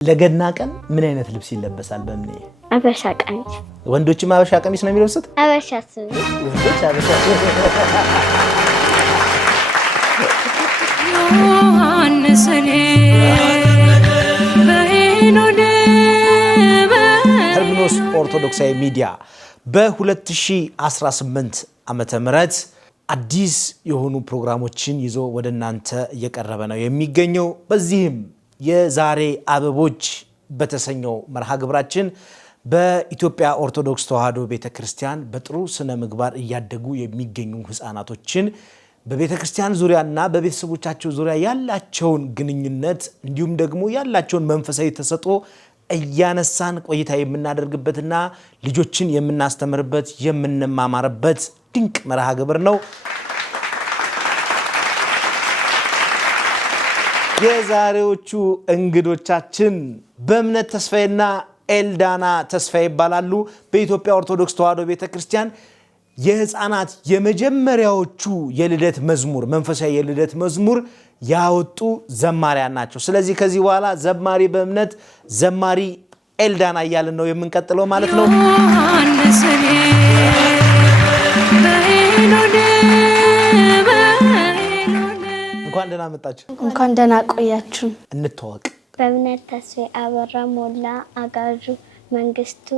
ለገና ቀን ምን አይነት ልብስ ይለበሳል? በምን አበሻ ቀሚስ። ወንዶችም አበሻ ቀሚስ ነው የሚለብሱት? አበሻ ስም ወንዶች አበሻ ዮሐንስኔ ተርቢኖስ ኦርቶዶክሳዊ ሚዲያ በ2018 ዓመተ ምህረት አዲስ የሆኑ ፕሮግራሞችን ይዞ ወደ እናንተ እየቀረበ ነው የሚገኘው። በዚህም የዛሬ አበቦች በተሰኘው መርሃ ግብራችን በኢትዮጵያ ኦርቶዶክስ ተዋሕዶ ቤተክርስቲያን በጥሩ ስነ ምግባር እያደጉ የሚገኙ ህፃናቶችን በቤተክርስቲያን ዙሪያና በቤተሰቦቻቸው ዙሪያ ያላቸውን ግንኙነት እንዲሁም ደግሞ ያላቸውን መንፈሳዊ ተሰጥኦ እያነሳን ቆይታ የምናደርግበትና ልጆችን የምናስተምርበት የምንማማርበት ድንቅ መርሃ ግብር ነው። የዛሬዎቹ እንግዶቻችን በእምነት ተስፋዬና ኤልዳና ተስፋዬ ይባላሉ። በኢትዮጵያ ኦርቶዶክስ ተዋሕዶ ቤተክርስቲያን የህፃናት የመጀመሪያዎቹ የልደት መዝሙር መንፈሳዊ የልደት መዝሙር ያወጡ ዘማሪያን ናቸው። ስለዚህ ከዚህ በኋላ ዘማሪ በእምነት ዘማሪ ኤልዳና እያልን ነው የምንቀጥለው ማለት ነው። እንኳን ደህና መጣችሁ። እንኳን ደህና ቆያችሁ። እንተዋወቅ። በእምነት ተስፋዬ አበራ ሞላ አጋዡ መንግስቱ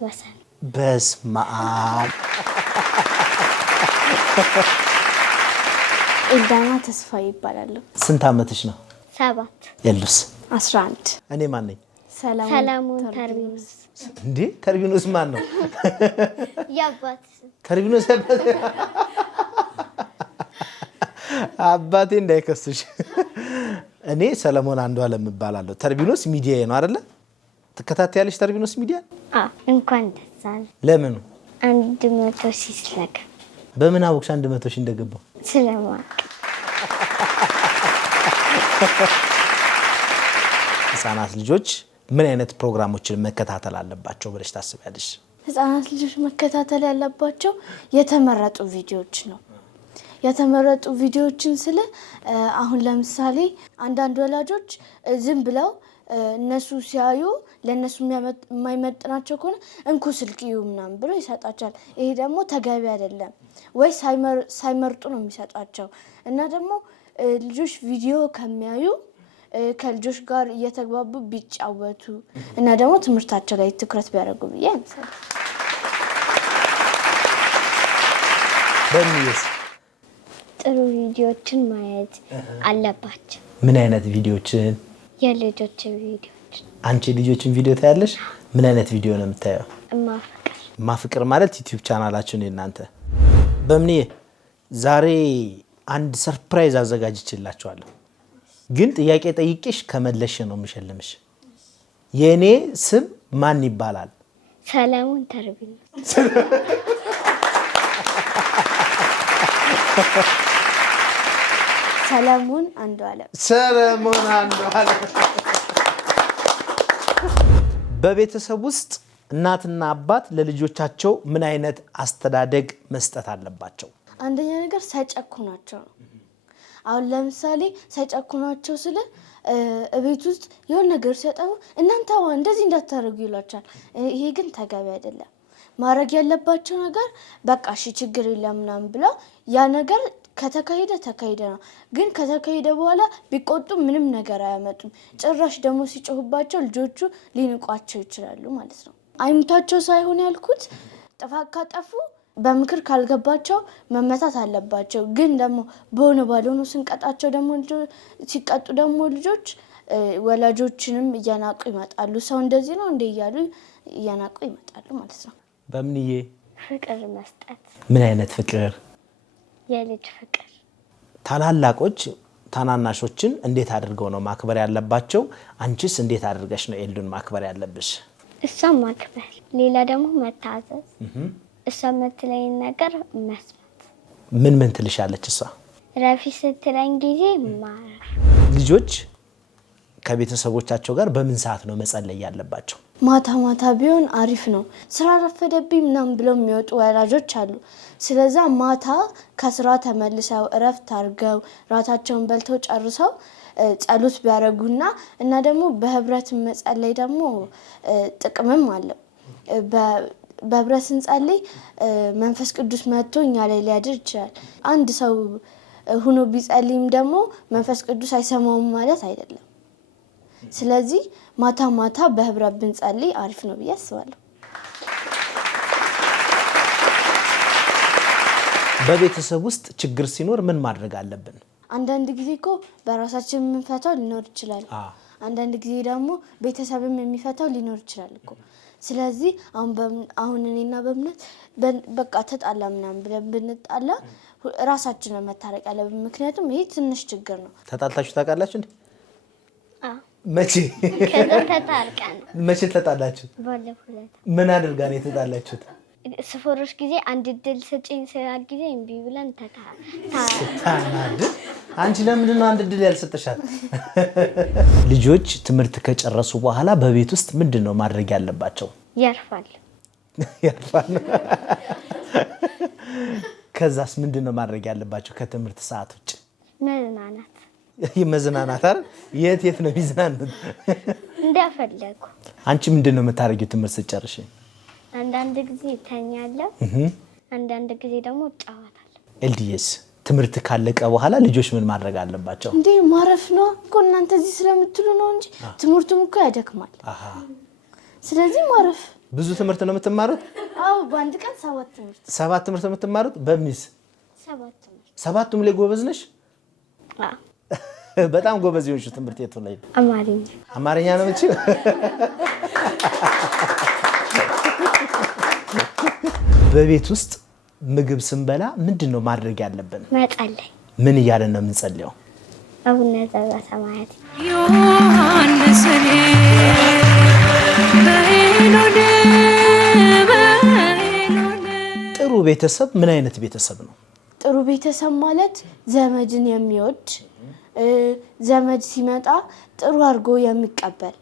ወሰን። በስመ አብ። ኤልዳና ተስፋዬ ይባላል። ስንት ዓመትሽ ነው? 7 የሉስ 11 እኔ ማን ነኝ? ሰላሙን ተርቢኖስ። እንዴ ተርቢኖስ ማን ነው? ያባት ተርቢኖስ ያባት አባቴ እንዳይከስሽ። እኔ ሰለሞን አንዱ ዓለም እባላለሁ። ተርቢኖስ ሚዲያ ነው አይደለ? ተከታታያለሽ ተርቢኖስ ሚዲያ? እንኳን ደስ አለ። ለምን 100 ሺህ ስለገ በምን አወቅሽ 100 ሺህ እንደገባው? ስለማቅ ህፃናት ልጆች ምን አይነት ፕሮግራሞችን መከታተል አለባቸው ብለሽ ታስቢያለሽ? ህፃናት ልጆች መከታተል ያለባቸው የተመረጡ ቪዲዮዎች ነው። የተመረጡ ቪዲዮዎችን ስለ አሁን ለምሳሌ አንዳንድ ወላጆች ዝም ብለው እነሱ ሲያዩ ለነሱ የማይመጥናቸው ከሆነ እንኩ ስልክ እዩ ምናምን ብሎ ይሰጣቸዋል። ይሄ ደግሞ ተገቢ አይደለም። ወይ ሳይመርጡ ነው የሚሰጣቸው። እና ደግሞ ልጆች ቪዲዮ ከሚያዩ ከልጆች ጋር እየተግባቡ ቢጫወቱ እና ደግሞ ትምህርታቸው ላይ ትኩረት ቢያደርጉ ብዬ አምሳለሁ። በሚስ ጥሩ ቪዲዮዎችን ማየት አለባቸው። ምን አይነት ቪዲዮዎችን? የልጆችን ቪዲዮዎች። አንቺ ልጆችን ቪዲዮ ታያለሽ? ምን አይነት ቪዲዮ ነው የምታየው? ማፍቅር ማለት ዩቲዩብ ቻናላችን የእናንተ። በምን ዛሬ አንድ ሰርፕራይዝ አዘጋጅቼላችኋለሁ። ግን ጥያቄ ጠይቄሽ ከመለሽ ነው የምሸልምሽ። የኔ ስም ማን ይባላል? ሰላሙን ተርቢኖስ። ሰለሞን አንዱ ዓለም። ሰለሞን አንዱ ዓለም። በቤተሰብ ውስጥ እናትና አባት ለልጆቻቸው ምን አይነት አስተዳደግ መስጠት አለባቸው? አንደኛ ነገር ሳይጨኩናቸው ነው። አሁን ለምሳሌ ሳይጨኩናቸው ስለ እቤት ውስጥ የሆነ ነገር ሲያጠፉ እናንተ እንደዚህ እንዳታደርጉ ይሏቸዋል። ይሄ ግን ተገቢ አይደለም። ማድረግ ያለባቸው ነገር በቃ እሺ ችግር የለም ምናምን ብለው ያ ነገር ከተካሄደ ተካሄደ ነው። ግን ከተካሄደ በኋላ ቢቆጡ ምንም ነገር አያመጡም። ጭራሽ ደግሞ ሲጮሁባቸው ልጆቹ ሊንቋቸው ይችላሉ ማለት ነው። አይምታቸው ሳይሆን ያልኩት ጥፋት ካጠፉ በምክር ካልገባቸው መመታት አለባቸው። ግን ደግሞ በሆነ ባልሆነ ስንቀጣቸው ደግሞ ሲቀጡ ደግሞ ልጆች ወላጆችንም እያናቁ ይመጣሉ። ሰው እንደዚህ ነው እንደ እያሉ እያናቁ ይመጣሉ ማለት ነው። በምንዬ ፍቅር መስጠት። ምን አይነት ፍቅር? የልጅ ፍቅር። ታላላቆች ታናናሾችን እንዴት አድርገው ነው ማክበር ያለባቸው? አንቺስ እንዴት አድርገሽ ነው ኤልዱን ማክበር ያለብሽ? እሷም ማክበር፣ ሌላ ደግሞ መታዘዝ። እሷ የምትለኝ ነገር መስማት። ምን ትልሻለች እሷ? ረፊ ስትለኝ ጊዜ ማረፍ። ልጆች ከቤተሰቦቻቸው ጋር በምን ሰዓት ነው መጸለይ ያለባቸው? ማታ ማታ ቢሆን አሪፍ ነው። ስራ ረፈደብኝ ምናምን ብለው የሚወጡ ወላጆች አሉ። ስለዛ ማታ ከስራ ተመልሰው እረፍት አድርገው ራታቸውን በልተው ጨርሰው ጸሎት ቢያደርጉና እና ደግሞ በህብረት መጸለይ ደግሞ ጥቅምም አለው። በህብረት ስንጸልይ መንፈስ ቅዱስ መጥቶ እኛ ላይ ሊያድር ይችላል። አንድ ሰው ሆኖ ቢጸልይም ደግሞ መንፈስ ቅዱስ አይሰማውም ማለት አይደለም። ስለዚህ ማታ ማታ በህብረት ብንጸልይ አሪፍ ነው ብዬ አስባለሁ። በቤተሰብ ውስጥ ችግር ሲኖር ምን ማድረግ አለብን? አንዳንድ ጊዜ እኮ በራሳችን የምንፈታው ሊኖር ይችላል። አንዳንድ ጊዜ ደግሞ ቤተሰብም የሚፈታው ሊኖር ይችላል እኮ። ስለዚህ አሁን እኔና በእምነት በቃ ተጣላ ምናምን ብለን ብንጣላ ራሳችንን መታረቅ ያለብን፣ ምክንያቱም ይሄ ትንሽ ችግር ነው። ተጣልታችሁ ታውቃላችሁ እንዴ? መቼ መቼ ተጣላችሁ? ባለፈው ምን አድርጋ ነው የተጣላችሁት? ስፎሮች ጊዜ አንድ ድል ስጪኝ ስላል ጊዜ እምቢ ብለን ታናድ። አንቺ ለምንድን ነው አንድ ድል ያልሰጠሻት? ልጆች ትምህርት ከጨረሱ በኋላ በቤት ውስጥ ምንድን ነው ማድረግ ያለባቸው? ያርፋል። ከዛስ ምንድን ነው ማድረግ ያለባቸው ከትምህርት ሰዓት ውጭ? መዝናናት። መዝናናት አይደል? የት ነው የሚዝናኑት? እንደፈለጉ። አንቺ ምንድን ነው የምታደርጊው ትምህርት ስትጨርሺ? አንዳንድ ጊዜ እተኛለሁ፣ አንዳንድ ጊዜ ደግሞ እጫወታለሁ። ኤልዲኤስ ትምህርት ካለቀ በኋላ ልጆች ምን ማድረግ አለባቸው? እንዴ ማረፍ ነው እኮ። እናንተ እዚህ ስለምትሉ ነው እንጂ ትምህርቱም እኮ ያደክማል። ስለዚህ ማረፍ። ብዙ ትምህርት ነው የምትማሩት? አዎ፣ በአንድ ቀን 7 ትምህርት። 7 ትምህርት ነው የምትማሩት? በሚስ 7 ትምህርት። 7ቱም ላይ ጎበዝ ነሽ? በጣም ጎበዝ የሆንሽው ትምህርት የቱ ላይ? አማርኛ ነው እንጂ። በቤት ውስጥ ምግብ ስንበላ ምንድን ነው ማድረግ ያለብን? መጸለይ። ምን እያለን ነው የምንጸልየው? አቡነ ዘበሰማያት ዮሐንስን ጥሩ ቤተሰብ ምን አይነት ቤተሰብ ነው? ጥሩ ቤተሰብ ማለት ዘመድን የሚወድ ዘመድ ሲመጣ ጥሩ አድርጎ የሚቀበል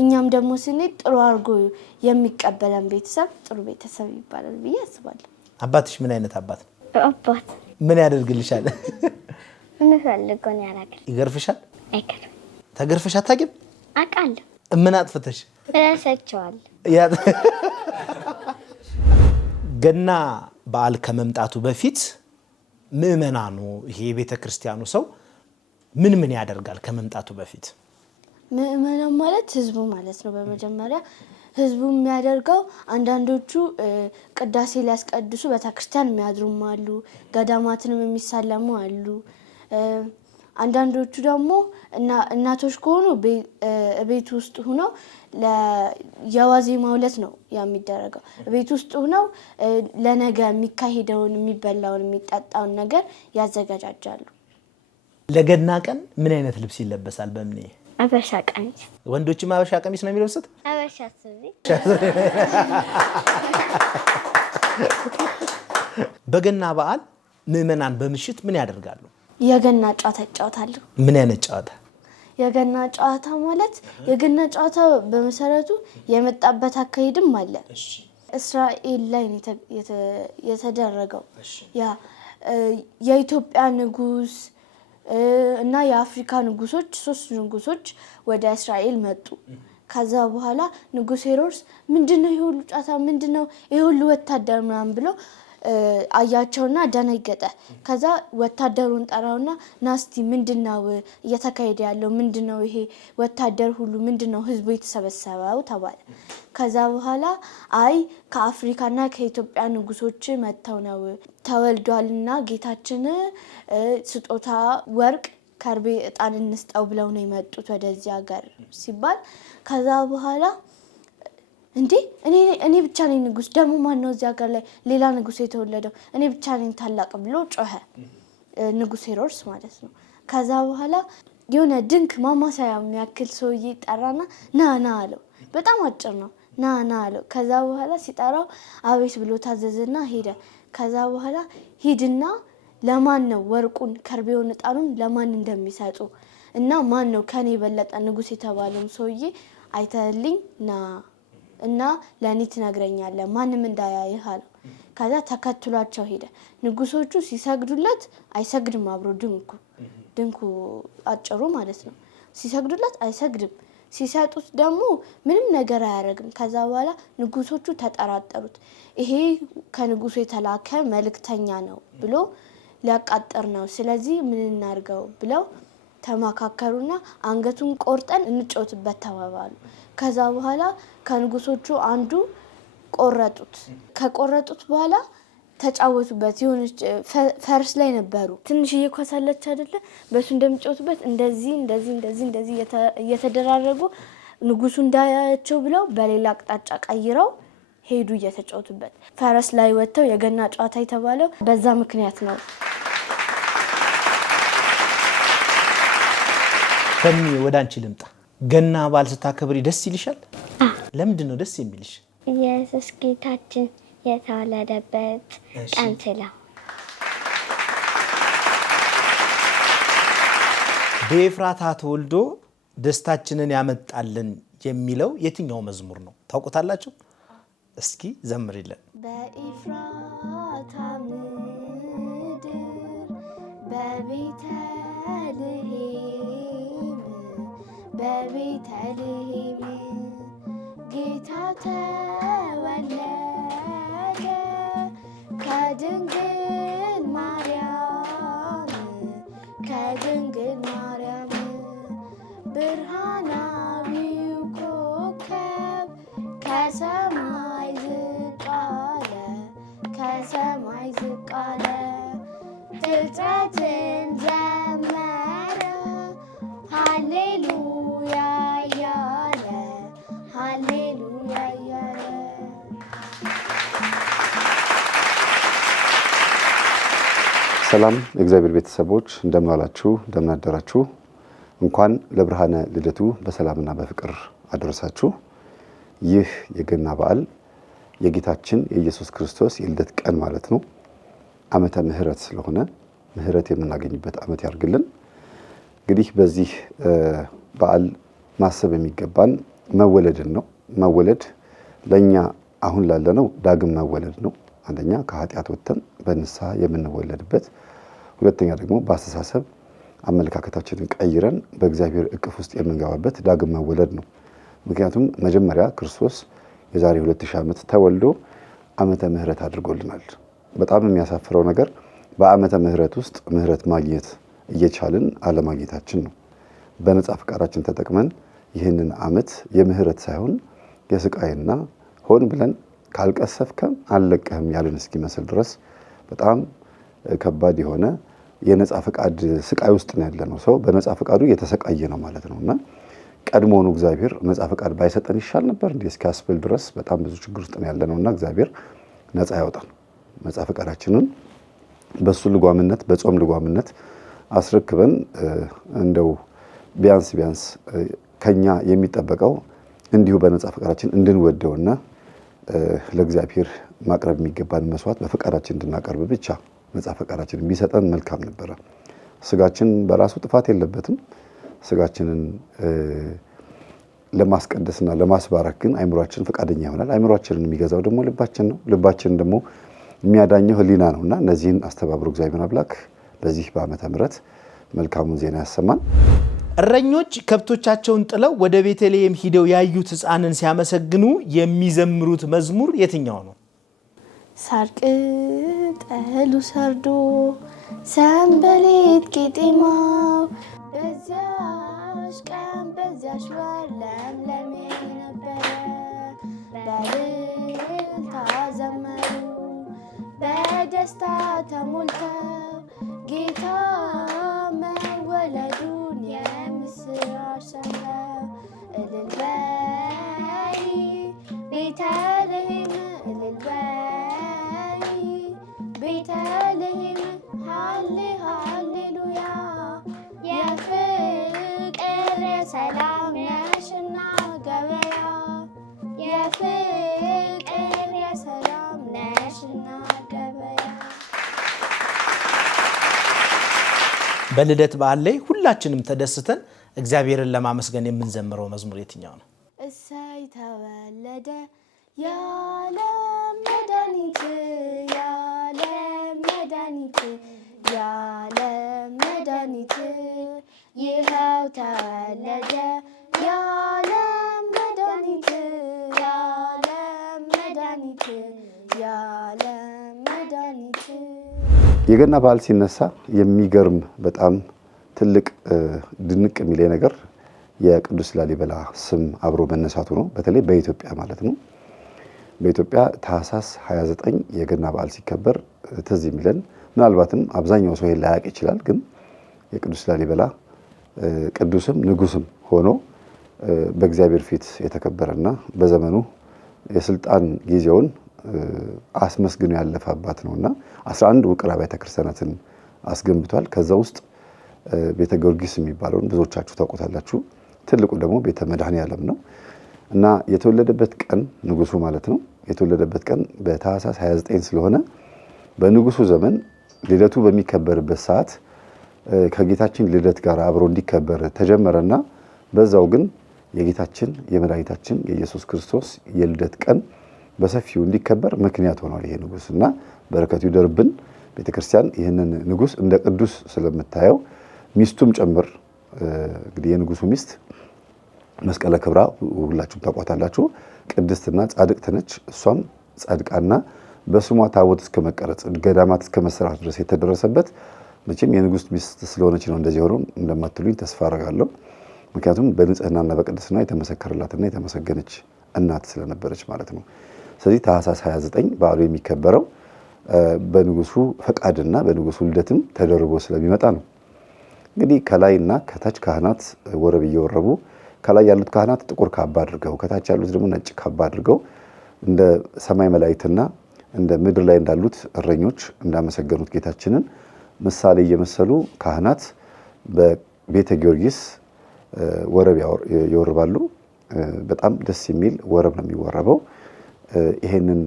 እኛም ደግሞ ስንሄድ ጥሩ አድርጎ የሚቀበለን ቤተሰብ ጥሩ ቤተሰብ ይባላል ብዬ አስባለሁ። አባትሽ ምን አይነት አባት ነው? አባት ምን ያደርግልሻል? የምፈልገውን ያደርጋል። ይገርፍሻል? አይገርም። ተገርፈሽ አታውቂም? አውቃለሁ። ምን አጥፍተሽ? እረሳቸዋለሁ። ገና በዓል ከመምጣቱ በፊት ምእመናኑ ይሄ የቤተ ክርስቲያኑ ሰው ምን ያደርጋል ከመምጣቱ በፊት? ምእመናን ማለት ህዝቡ ማለት ነው። በመጀመሪያ ህዝቡ የሚያደርገው አንዳንዶቹ ቅዳሴ ሊያስቀድሱ ቤተክርስቲያን የሚያድሩም አሉ፣ ገዳማትንም የሚሳለሙ አሉ። አንዳንዶቹ ደግሞ እናቶች ከሆኑ ቤት ውስጥ ሆነው የዋዜማው ዕለት ነው የሚደረገው። ቤት ውስጥ ሆነው ለነገ የሚካሄደውን የሚበላውን የሚጠጣውን ነገር ያዘጋጃጃሉ። ለገና ቀን ምን አይነት ልብስ ይለበሳል? በምን? አበሻ ቀሚስ። ወንዶችም አበሻ ቀሚስ ነው የሚለብሱት? አበሻ ሱሪ። በገና በዓል ምእመናን በምሽት ምን ያደርጋሉ? የገና ጨዋታ ይጫወታሉ። ምን አይነት ጨዋታ? የገና ጨዋታ ማለት የገና ጨዋታ በመሰረቱ የመጣበት አካሄድም አለ። እስራኤል ላይ የተደረገው የኢትዮጵያ ንጉስ እና የአፍሪካ ንጉሶች 3 ንጉሶች ወደ እስራኤል መጡ። ከዛ በኋላ ንጉስ ሄሮድስ ምንድነው ይሄ ሁሉ ጨዋታ? ምንድነው ይሄ ሁሉ ወታደር ምናምን ብሎ አያቸውና ደነገጠ። ከዛ ወታደሩን ጠራውና ናስቲ ምንድነው እየተካሄደ ያለው? ምንድነው ይሄ ወታደር ሁሉ ምንድነው ህዝቡ የተሰበሰበው ተባለ። ከዛ በኋላ አይ ከአፍሪካና ከኢትዮጵያ ንጉሶች መጥተው ነው ተወልዷልና ጌታችን ስጦታ ወርቅ፣ ከርቤ፣ ዕጣን እንስጠው ብለው ነው የመጡት ወደዚህ ሀገር ሲባል ከዛ በኋላ እንዴ እኔ ብቻ ነኝ ንጉስ፣ ደግሞ ማን ነው እዚህ ሀገር ላይ ሌላ ንጉስ የተወለደው? እኔ ብቻ ነኝ ታላቅ ብሎ ጮኸ፣ ንጉስ ሄሮድስ ማለት ነው። ከዛ በኋላ የሆነ ድንክ ማማሰያ የሚያክል ሰውዬ ጠራና ና አለው። በጣም አጭር ነው። ና አለው። ከዛ በኋላ ሲጠራው አቤት ብሎ ታዘዘና ሄደ። ከዛ በኋላ ሂድና ለማን ነው ወርቁን፣ ከርቤውን፣ ዕጣኑን ለማን እንደሚሰጡ እና ማን ነው ከኔ የበለጠ ንጉስ የተባለውን ሰውዬ አይተልኝ ና እና ለኔ ትነግረኛለህ፣ ማንም እንዳያይህ አለው። ከዛ ተከትሏቸው ሄደ። ንጉሶቹ ሲሰግዱለት አይሰግድም አብሮ ድንኩ። ድንኩ አጭሩ ማለት ነው። ሲሰግዱለት አይሰግድም። ሲሰጡት ደግሞ ምንም ነገር አያደርግም። ከዛ በኋላ ንጉሶቹ ተጠራጠሩት። ይሄ ከንጉሱ የተላከ መልእክተኛ ነው ብሎ ሊያቃጥር ነው። ስለዚህ ምን እናርገው ብለው ተማካከሩና አንገቱን ቆርጠን እንጫወትበት ተባባሉ። ከዛ በኋላ ከንጉሶቹ አንዱ ቆረጡት። ከቆረጡት በኋላ ተጫወቱበት። የሆነች ፈርስ ላይ ነበሩ። ትንሽዬ ኳስ አለች አይደለ? በሱ እንደሚጫወቱበት እንደዚህ እየተደራረጉ ንጉሱ እንዳያያቸው ብለው በሌላ አቅጣጫ ቀይረው ሄዱ እየተጫወቱበት። ፈረስ ላይ ወጥተው የገና ጨዋታ የተባለው በዛ ምክንያት ነው። ሰኒ ወደ አንቺ ልምጣ። ገና በዓል ስታከብሪ ደስ ይልሻል? ለምንድን ነው ደስ የሚልሽ? ኢየሱስ ጌታችን የተወለደበት ቀን ስለሆነ። በኤፍራታ ተወልዶ ደስታችንን ያመጣልን የሚለው የትኛው መዝሙር ነው? ታውቁታላችሁ? እስኪ ዘምሪልን። በኤፍራታ ምድር በቤተልሔም ጌታ ተወለደ ከድንግል ማርያም ብርሃናዊው ኮከብ ከሰማይ ዝቅ አለ ፍጥረትን ዘመረ ሃሌሉያ እያለ ሰላም የእግዚአብሔር ቤተሰቦች እንደምን ዋላችሁ እንደምን አደራችሁ። እንኳን ለብርሃነ ልደቱ በሰላምና በፍቅር አደረሳችሁ። ይህ የገና በዓል የጌታችን የኢየሱስ ክርስቶስ የልደት ቀን ማለት ነው። ዓመተ ምሕረት ስለሆነ ምሕረት የምናገኝበት ዓመት ያርግልን። እንግዲህ በዚህ በዓል ማሰብ የሚገባን መወለድን ነው። መወለድ ለኛ አሁን ላለነው ዳግም መወለድ ነው። አንደኛ ከኃጢአት ወጥተን በንስሐ የምንወለድበት፣ ሁለተኛ ደግሞ በአስተሳሰብ አመለካከታችንን ቀይረን በእግዚአብሔር እቅፍ ውስጥ የምንገባበት ዳግም መወለድ ነው። ምክንያቱም መጀመሪያ ክርስቶስ የዛሬ 2000 ዓመት ተወልዶ ዓመተ ምሕረት አድርጎልናል። በጣም የሚያሳፍረው ነገር በዓመተ ምሕረት ውስጥ ምሕረት ማግኘት እየቻልን አለማግኘታችን ነው። በነጻ ፈቃዳችን ተጠቅመን ይህንን ዓመት የምሕረት ሳይሆን የስቃይና ሆን ብለን ካልቀሰፍከም አልለቀህም ያልን እስኪመስል ድረስ በጣም ከባድ የሆነ የነጻ ፈቃድ ስቃይ ውስጥ ነው ያለነው። ሰው በነጻ ፈቃዱ እየተሰቃየ ነው ማለት ነውና ቀድሞውኑ እግዚአብሔር ነጻ ፈቃድ ባይሰጠን ይሻል ነበር እንዴ እስኪያስብል ድረስ በጣም ብዙ ችግር ውስጥ ነው ያለነውና እግዚአብሔር ነጻ ያወጣን። ነጻ ፈቃዳችንን በሱ ልጓምነት በጾም ልጓምነት አስረክበን እንደው ቢያንስ ከኛ የሚጠበቀው እንዲሁ በነጻ ፈቃዳችን እንድንወደውና ለእግዚአብሔር ማቅረብ የሚገባን መስዋዕት በፈቃዳችን እንድናቀርብ ብቻ ነጻ ፈቃዳችንን ቢሰጠን መልካም ነበረ። ስጋችን በራሱ ጥፋት የለበትም። ስጋችንን ለማስቀደስና ለማስባረክ ግን አይምሮአችን ፈቃደኛ ይሆናል። አይምሮአችንን የሚገዛው ደግሞ ልባችን ነው። ልባችን ደግሞ የሚያዳኘው ሕሊና ነውና እነዚህን አስተባብሮ እግዚአብሔር አምላክ በዚህ በዓመተ ምሕረት መልካሙን ዜና ያሰማን። እረኞች ከብቶቻቸውን ጥለው ወደ ቤተልሔም ሂደው ያዩት ሕፃንን ሲያመሰግኑ የሚዘምሩት መዝሙር የትኛው ነው? ሳር ቅጠሉ ሰርዶ ሰንበሌጥ ቄጤማው በዚያሽ ቀን በዚያሽ ወር ለምለም ነበረ። በእልልታ ዘመሩ በደስታ ተሞልተው ጌታ መወለዱን የምስራች ሰምተው እልል በይ ቤተልሔም እልል በይ ቤተልሔም ሃሌሉያ የፍቅር የሰላም ነሽና ገበያ የፍቅር የሰላም ነሽና ገበያ። በልደት በዓል ላይ ሁላችንም ተደስተን እግዚአብሔርን ለማመስገን የምንዘምረው መዝሙር የትኛው ነው? እሰይ ተወለደ የዓለም መድኃኒት የዓለም መድኃኒት የዓለም መድኃኒት ይኸው ተወለደ የዓለም መድኃኒት የዓለም መድኃኒት የዓለም መድኃኒት። የገና በዓል ሲነሳ የሚገርም በጣም ትልቅ ድንቅ የሚለኝ ነገር የቅዱስ ላሊበላ ስም አብሮ መነሳቱ ነው። በተለይ በኢትዮጵያ ማለት ነው። በኢትዮጵያ ታኅሳስ 29 የገና በዓል ሲከበር ትዝ የሚለን ምናልባትም አብዛኛው ሰው ላያውቅ ይችላል፣ ግን የቅዱስ ላሊበላ ቅዱስም ንጉስም ሆኖ በእግዚአብሔር ፊት የተከበረና በዘመኑ የስልጣን ጊዜውን አስመስግኖ ያለፈ አባት ነውና 11 ውቅር አብያተ ክርስቲያናትን አስገንብቷል። ከዛ ውስጥ ቤተ ጊዮርጊስ የሚባለውን ብዙዎቻችሁ ታውቁታላችሁ። ትልቁ ደግሞ ቤተ መድኃኔዓለም ነው እና የተወለደበት ቀን ንጉሱ ማለት ነው የተወለደበት ቀን በታኅሳስ 29 ስለሆነ በንጉሱ ዘመን ልደቱ በሚከበርበት ሰዓት ከጌታችን ልደት ጋር አብሮ እንዲከበር ተጀመረና በዛው ግን የጌታችን የመድኃኒታችን የኢየሱስ ክርስቶስ የልደት ቀን በሰፊው እንዲከበር ምክንያት ሆኗል ይሄ ንጉስ እና በረከቱ ይደርብን። ቤተክርስቲያን ይህንን ንጉስ እንደ ቅዱስ ስለምታየው ሚስቱም ጭምር እንግዲህ የንጉሱ ሚስት መስቀለ ክብራ ሁላችሁም ታውቋታላችሁ። ቅድስትና ጻድቅት ነች። እሷም ጻድቃና በስሟ ታቦት እስከ መቀረጽ ገዳማት እስከ መሰራት ድረስ የተደረሰበት መቼም የንጉስ ሚስት ስለሆነች ነው እንደዚህ ሆኖ እንደማትሉኝ ተስፋ አደርጋለሁ። ምክንያቱም በንጽህናና በቅድስና የተመሰከረላትና የተመሰገነች እናት ስለነበረች ማለት ነው። ስለዚህ ታኅሳስ 29 በዓሉ የሚከበረው በንጉሱ ፈቃድና በንጉሱ ልደትም ተደርቦ ስለሚመጣ ነው። እንግዲህ ከላይና ከታች ካህናት ወረብ እየወረቡ ከላይ ያሉት ካህናት ጥቁር ካባ አድርገው ከታች ያሉት ደግሞ ነጭ ካባ አድርገው እንደ ሰማይ መላእክትና እንደ ምድር ላይ እንዳሉት እረኞች እንዳመሰገኑት ጌታችንን ምሳሌ እየመሰሉ ካህናት በቤተ ጊዮርጊስ ወረብ ይወርባሉ። በጣም ደስ የሚል ወረብ ነው የሚወረበው። ይሄንን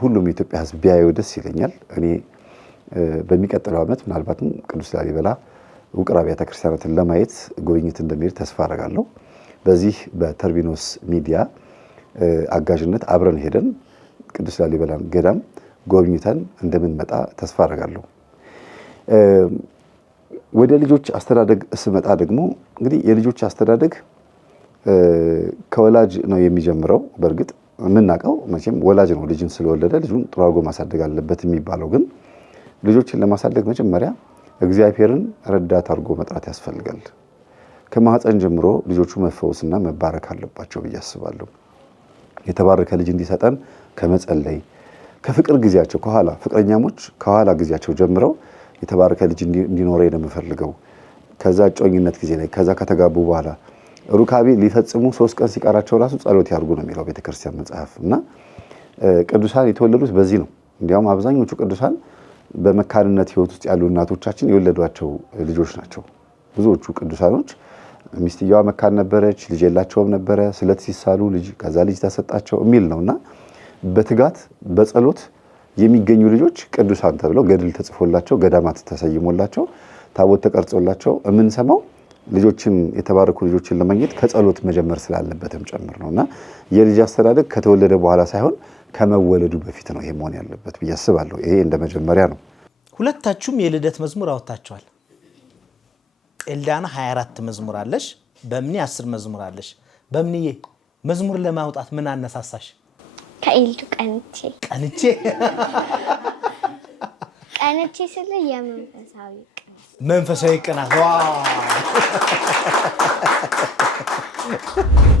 ሁሉም የኢትዮጵያ ሕዝብ ቢያየው ደስ ይለኛል። እኔ በሚቀጥለው ዓመት ምናልባትም ቅዱስ ላሊበላ ውቅር አብያተ ክርስቲያናትን ለማየት ጉብኝት እንደሚሄድ ተስፋ አደርጋለሁ። በዚህ በተርቢኖስ ሚዲያ አጋዥነት አብረን ሄደን ቅዱስ ላሊበላን ገዳም ጎብኝተን እንደምንመጣ ተስፋ አደርጋለሁ። ወደ ልጆች አስተዳደግ ስመጣ ደግሞ እንግዲህ የልጆች አስተዳደግ ከወላጅ ነው የሚጀምረው። በእርግጥ የምናውቀው መቼም ወላጅ ነው ልጅን ስለወለደ ልጁን ጥሩ አድርጎ ማሳደግ አለበት የሚባለው፣ ግን ልጆችን ለማሳደግ መጀመሪያ እግዚአብሔርን ረዳት አድርጎ መጥራት ያስፈልጋል። ከማህፀን ጀምሮ ልጆቹ መፈወስና መባረክ አለባቸው ብዬ አስባለሁ። የተባረከ ልጅ እንዲሰጠን ከመጸለይ ከፍቅር ጊዜያቸው ከኋላ ፍቅረኛሞች ከኋላ ጊዜያቸው ጀምረው የተባረከ ልጅ እንዲኖረኝ ነው የምፈልገው። ከዛ ጮኝነት ጊዜ ላይ ከዛ ከተጋቡ በኋላ ሩካቤ ሊፈጽሙ 3 ቀን ሲቀራቸው ራሱ ጸሎት ያርጉ ነው የሚለው ቤተክርስቲያን መጽሐፍ። እና ቅዱሳን የተወለዱት በዚህ ነው። እንዲያውም አብዛኞቹ ቅዱሳን በመካንነት ህይወት ውስጥ ያሉ እናቶቻችን የወለዷቸው ልጆች ናቸው። ብዙዎቹ ቅዱሳኖች ሚስትየዋ መካን ነበረች፣ ልጅ የላቸውም ነበረ፣ ስለት ሲሳሉ ልጅ ከዛ ልጅ ተሰጣቸው የሚል ነውና በትጋት በጸሎት የሚገኙ ልጆች ቅዱሳን ተብለው ገድል ተጽፎላቸው ገዳማት ተሰይሞላቸው ታቦት ተቀርጾላቸው የምንሰማው ልጆችን የተባረኩ ልጆችን ለማግኘት ከጸሎት መጀመር ስላለበትም ጭምር ነውና የልጅ አስተዳደግ ከተወለደ በኋላ ሳይሆን ከመወለዱ በፊት ነው ይሄ መሆን ያለበት ብዬ አስባለሁ። ይሄ እንደ መጀመሪያ ነው። ሁለታችሁም የልደት መዝሙር አወጣችኋል። ኤልዳና 24 መዝሙር አለሽ፣ በእምኔ 10 መዝሙር አለሽ። በእምኔ መዝሙር ለማውጣት ምን አነሳሳሽ? ከኤልዱ ቀንቼ ስለ መንፈሳዊ ቅናት።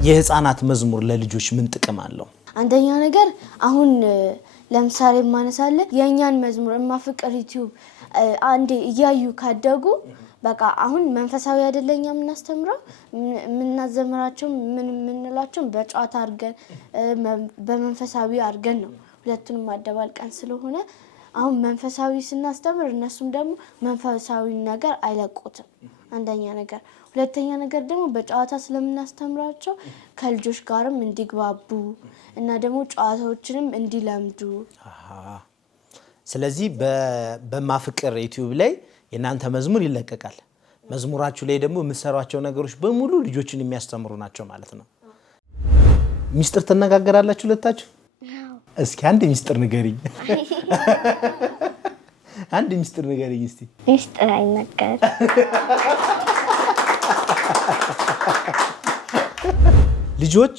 የህፃናት መዝሙር ለልጆች ምን ጥቅም አለው? አንደኛ ነገር አሁን ለምሳሌ ማነሳለን የኛን መዝሙር ማፍቀር ዩቲዩብ አንዴ እያዩ ካደጉ በቃ አሁን መንፈሳዊ አይደለኛ የምናስተምረው የምናዘምራቸው ምን ምንላቸው በጨዋታ አድርገን በመንፈሳዊ አድርገን ነው ሁለቱንም አደባልቀን ስለሆነ አሁን መንፈሳዊ ስናስተምር እነሱም ደግሞ መንፈሳዊ ነገር አይለቁትም። አንደኛ ነገር። ሁለተኛ ነገር ደግሞ በጨዋታ ስለምናስተምራቸው ከልጆች ጋርም እንዲግባቡ እና ደግሞ ጨዋታዎችንም እንዲለምዱ። ስለዚህ በማፍቀር ዩቲዩብ ላይ የናንተ መዝሙር ይለቀቃል። መዝሙራችሁ ላይ ደግሞ የምትሰሯቸው ነገሮች በሙሉ ልጆችን የሚያስተምሩ ናቸው ማለት ነው። ሚስጥር ትነጋገራላችሁ ሁለታችሁ? እስኪ አንድ ሚስጥር ንገሪኝ። አንድ ሚስጥር ንገረኝ እስቲ። ሚስጥር አይነገር። ልጆች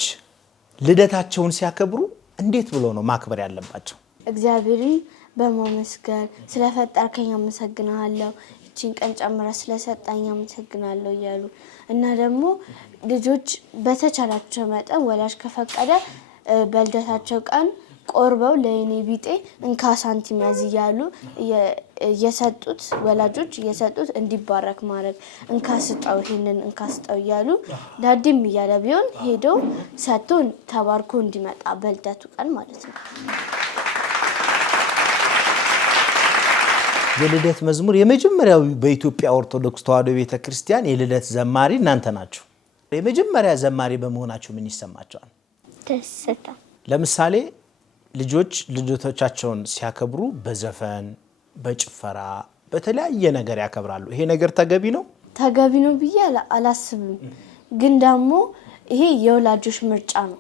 ልደታቸውን ሲያከብሩ እንዴት ብሎ ነው ማክበር ያለባቸው? እግዚአብሔርን በማመስገን ስለፈጠርከኝ አመሰግናለሁ፣ እቺን ቀን ጨምረ ስለሰጠኝ አመሰግናለሁ እያሉ እና ደግሞ ልጆች በተቻላቸው መጠን ወላጅ ከፈቀደ በልደታቸው ቀን ቆርበው ለእኔ ቢጤ እንካ ሳንቲም ያዝ እያሉ እየሰጡት ወላጆች እየሰጡት እንዲባረክ ማድረግ እንካ ስጠው ይሄንን እንካ ስጠው እያሉ ዳዲም እያለ ቢሆን ሄዶ ሰጥቶ ተባርኮ እንዲመጣ በልደቱ ቀን ማለት ነው። የልደት መዝሙር የመጀመሪያው በኢትዮጵያ ኦርቶዶክስ ተዋሕዶ ቤተክርስቲያን የልደት ዘማሪ እናንተ ናችሁ። የመጀመሪያ ዘማሪ በመሆናችሁ ምን ይሰማቸዋል? ደስታ። ለምሳሌ ልጆች ልደቶቻቸውን ሲያከብሩ በዘፈን በጭፈራ በተለያየ ነገር ያከብራሉ። ይሄ ነገር ተገቢ ነው? ተገቢ ነው ብዬ አላስብም። ግን ደግሞ ይሄ የወላጆች ምርጫ ነው።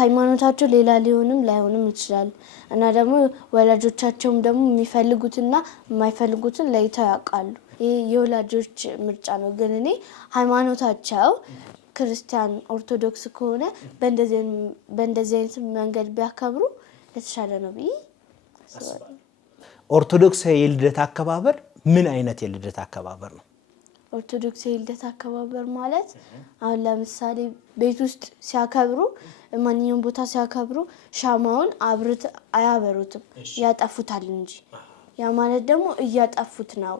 ሃይማኖታቸው ሌላ ሊሆንም ላይሆንም ይችላል እና ደግሞ ወላጆቻቸውም ደግሞ የሚፈልጉትና የማይፈልጉትን ለይተው ያውቃሉ። ይሄ የወላጆች ምርጫ ነው። ግን እኔ ሃይማኖታቸው ክርስቲያን ኦርቶዶክስ ከሆነ በእንደዚህ አይነት መንገድ ቢያከብሩ የተሻለ ነው ብዬ አስባለሁ። ኦርቶዶክስ የልደት አከባበር ምን አይነት የልደት አከባበር ነው? ኦርቶዶክስ የልደት አከባበር ማለት አሁን ለምሳሌ ቤት ውስጥ ሲያከብሩ ማንኛውም ቦታ ሲያከብሩ ሻማውን አብርት አያበሩትም፣ ያጠፉታል እንጂ ያ ማለት ደግሞ እያጠፉት ነው።